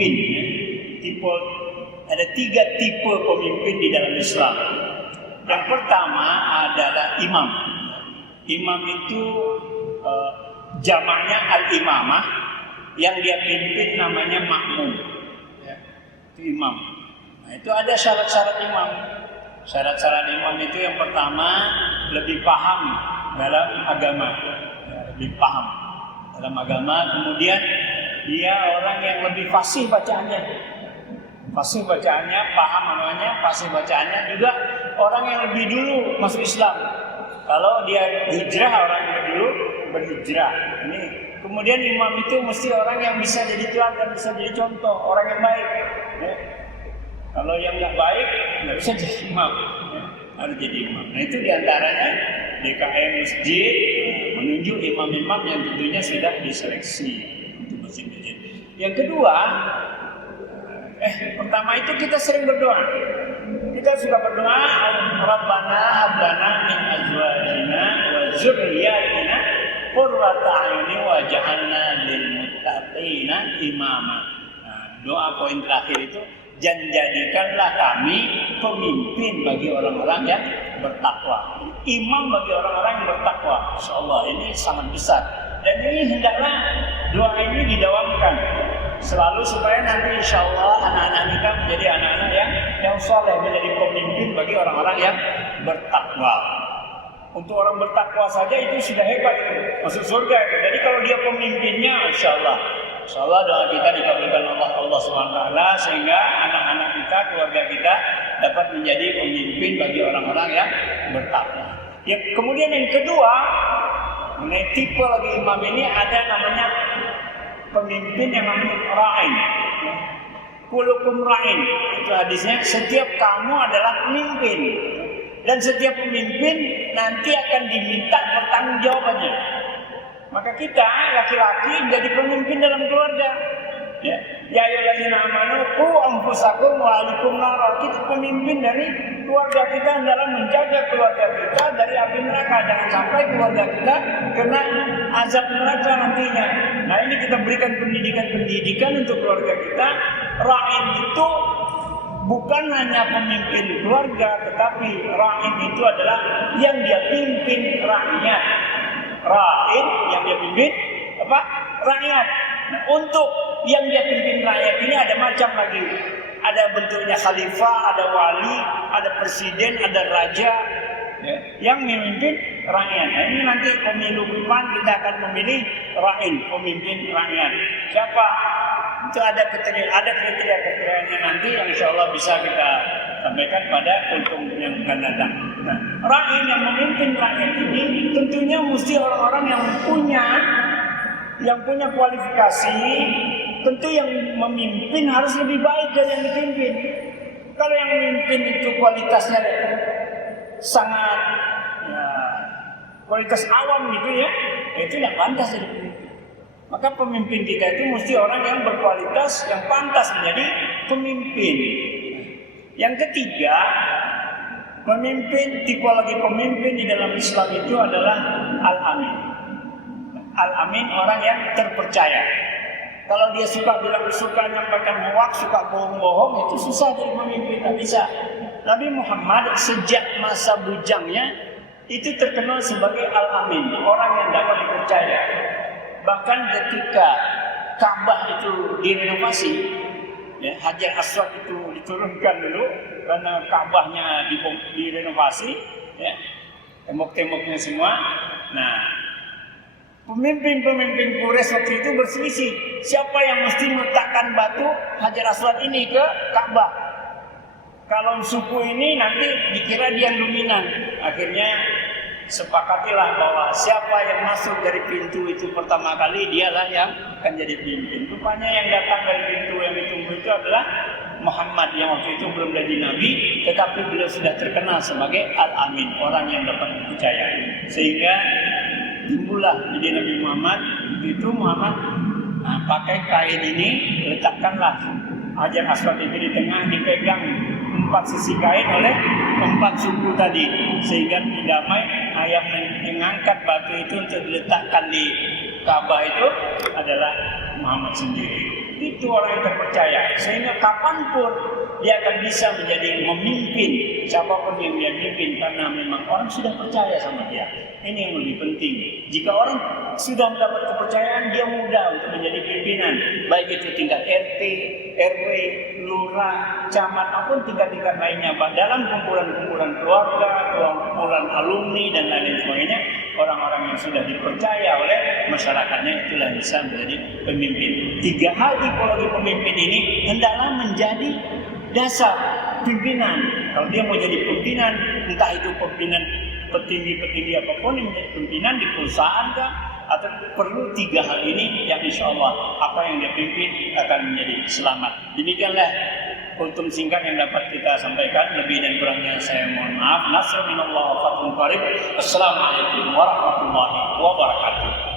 pemimpin. Ada 3 tipe pemimpin di dalam Islam. Yang pertama adalah imam. Imam itu jamaknya al-imamah, yang dia pimpin namanya makmum. Ya, itu imam. Nah, itu ada syarat-syarat imam. Syarat-syarat imam itu yang pertama lebih paham dalam agama, ya, lebih paham dalam agama. Kemudian dia orang yang lebih fasih bacaannya, paham namanya, fasih bacaannya. Juga orang yang lebih dulu masuk Islam. Kalau dia hijrah, orang yang dulu berhijrah. Ini kemudian imam itu mesti orang yang bisa jadi teladan, bisa jadi contoh, orang yang baik. Ya. Kalau yang nggak baik nggak bisa jadi imam, ya. Harus jadi imam. Nah itu diantaranya DKM masjid menunjuk imam-imam yang tentunya sudah diseleksi untuk masjid-masjid. Yang kedua, pertama itu kita sering berdoa. Kita suka berdoa, Rabbana hablana min azwajina wa dzurriyyatina qurrata a'yuni waj'alna lil muttaqina imama. Nah, doa poin terakhir itu, dan jadikanlah kami pemimpin bagi orang-orang yang bertakwa. Imam bagi orang-orang yang bertakwa. Insyaallah ini sangat besar. Dan ini hendaklah doa ini didawamkan selalu supaya nanti insyaallah anak-anak kita menjadi anak-anak yang saleh, menjadi pemimpin bagi orang-orang yang bertakwa. Untuk orang bertakwa saja itu sudah hebat, itu masuk surga itu. Jadi kalau dia pemimpinnya, insyaallah doa kita dikabulkan Allah SWT, sehingga anak-anak kita, keluarga kita dapat menjadi pemimpin bagi orang-orang yang bertakwa. Ya, kemudian yang kedua, mengenai tipe lagi imam ini ada namanya pemimpin yang namanya ra'in. Kulukum ra'in. Itu hadisnya, setiap kamu adalah pemimpin. Dan setiap pemimpin nanti akan diminta pertanggungjawabannya. Maka kita laki-laki jadi pemimpin dalam keluarga. Ya ayyuhallazina amanu qu anfusakum wa ahlikum nar. Kita pemimpin dari keluarga kita dalam menjaga keluarga kita dari api neraka. Jangan sampai keluarga kita kena azab neraka nantinya. Nah, ini kita berikan pendidikan untuk keluarga kita. Ra'in itu bukan hanya pemimpin keluarga, tetapi ra'in itu adalah yang dia pimpin rakyat. Ra'in yang dia pimpin rakyat. Nah, untuk yang dia pimpin rakyat ini ada macam lagi. Ada bentuknya khalifah, ada wali, ada presiden, ada raja, ya, yang memimpin rakyat. Nah, ini nanti pemilu depan kita akan memilih ra'in, pemimpin rakyat. Siapa? Itu ada kriteria-kriterianya nanti yang insyaallah bisa kita sampaikan pada kultum yang akan datang. Nah, ra'in yang memimpin rakyat ini tentunya mesti orang-orang yang punya kualifikasi. Tentu yang memimpin harus lebih baik dari yang dipimpin. Kalau yang memimpin itu kualitasnya sangat kualitas awam gitu ya, itu tidak pantas jadi pemimpin. Maka pemimpin kita itu mesti orang yang berkualitas, yang pantas menjadi pemimpin. Yang ketiga, tipologi pemimpin di dalam Islam itu adalah al-amin. Al-amin orang yang terpercaya. Kalau dia suka menyampaikan hoax, suka bohong-bohong, itu susah jadi pemimpin, tak bisa. Nabi Muhammad sejak masa bujangnya itu terkenal sebagai al-amin, orang yang dapat dipercaya. Bahkan ketika Ka'bah itu direnovasi, ya, Hajar Aswad itu diturunkan dulu karena Ka'bahnya direnovasi, ya, tembok-temboknya semua. Nah, pemimpin-pemimpin Quraisy waktu itu berselisih siapa yang mesti meletakkan batu Hajar Aswad ini ke Ka'bah. Kalau suku ini nanti dikira dia dominan. Akhirnya sepakatilah bahwa siapa yang masuk dari pintu itu pertama kali dialah yang akan jadi pemimpin. Rupanya yang datang dari pintu yang ditunggu itu adalah Muhammad yang waktu itu belum jadi nabi, tetapi beliau sudah terkenal sebagai al-amin, orang yang dapat dipercaya. Sehingga timbullah jadi Nabi Muhammad. Itu Muhammad pakai kain ini, letakkanlah Hajar Aswad itu di tengah, dipegang 4 sisi kain oleh 4 suku tadi, sehingga didamai. Yang mengangkat batu itu untuk diletakkan di Ka'bah itu adalah Muhammad sendiri. Itu orang yang terpercaya. Sehingga kapanpun dia akan bisa menjadi memimpin siapapun yang dia pimpin karena memang orang sudah percaya sama dia. Ini yang lebih penting. Jika orang sudah mendapat kepercayaan, dia mudah untuk menjadi pimpinan. Baik itu tingkat RT, RW, lurah, camat, maupun tingkat-tingkat lainnya. Dalam kumpulan-kumpulan keluarga, kumpulan alumni, dan lain sebagainya, orang-orang yang sudah dipercaya oleh masyarakatnya itulah bisa menjadi pemimpin. 3 hal tipologi pemimpin ini hendaklah menjadi dasar pimpinan. Kalau dia mau jadi pimpinan, entah itu pimpinan petinggi-petinggi apapun yang menjadi pimpinan di perusahaan kah, atau perlu 3 hal ini yang insya Allah apa yang dia pimpin akan menjadi selamat. Demikianlah kultum singkat yang dapat kita sampaikan. Lebih dan kurangnya saya mohon maaf. Nasrun minallah wa fathun qarib. Assalamualaikum warahmatullahi wabarakatuh.